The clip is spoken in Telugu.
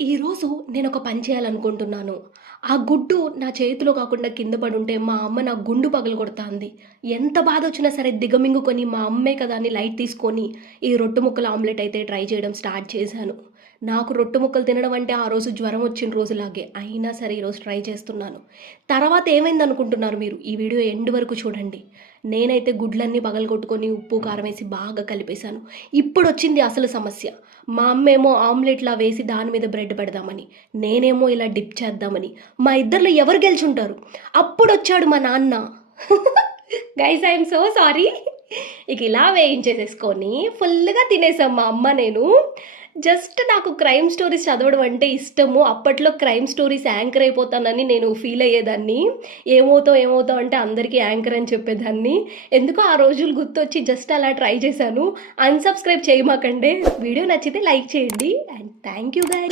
ఈరోజు నేనొక పని చేయాలనుకుంటున్నాను. ఆ గుడ్డు నా చేతిలో కాకుండా కింద పడుంటే మా అమ్మ నా గుండు పగలగొడతాంది. ఎంత బాధొచ్చినా సరే దిగమింగుకొని మా అమ్మే కదా అని లైట్ తీసుకొని ఈ రొట్టె ముక్కల ఆమ్లెట్ అయితే ట్రై చేయడం స్టార్ట్ చేశాను. నాకు రొట్టె ముక్కలు తినడం అంటే ఆ రోజు జ్వరం వచ్చిన రోజులాగే. అయినా సరే ఈరోజు ట్రై చేస్తున్నాను. తర్వాత ఏమైందనుకుంటున్నారు మీరు? ఈ వీడియో ఎండ్ వరకు చూడండి. నేనైతే గుడ్లన్నీ పగలగొట్టుకొని ఉప్పు, కారం వేసి బాగా కలిపేశాను. ఇప్పుడొచ్చింది అసలు సమస్య. మా అమ్మేమో ఆమ్లెట్‌లా వేసి దాని మీద బ్రెడ్ పెడదామని. నేనేమో ఇలా డిప్ చేద్దామని. మా ఇద్దరిలో ఎవరు గెలిచుంటారు? అప్పుడొచ్చాడు మా నాన్న. Guys I am so sorry. ఇక ఇలా వేయించేసేసుకొని ఫుల్‌గా తినేసాం మా అమ్మ నేను. జస్ట్ నాకు క్రైమ్ స్టోరీస్ చదవడం అంటే ఇష్టము. అప్పట్లో క్రైమ్ స్టోరీస్ యాంకర్ అయిపోతానని నేను ఫీల్ అయ్యేదాన్ని. ఏమవుతావు, ఏమవుతావు అంటే అందరికీ యాంకర్ అని చెప్పేదాన్ని. ఎందుకో ఆ రోజులు గుర్తొచ్చి జస్ట్ అలా ట్రై చేశాను. అన్‌సబ్‌స్క్రైబ్ చేయమాకండి. వీడియో నచ్చితే లైక్ చేయండి. And thank you guys.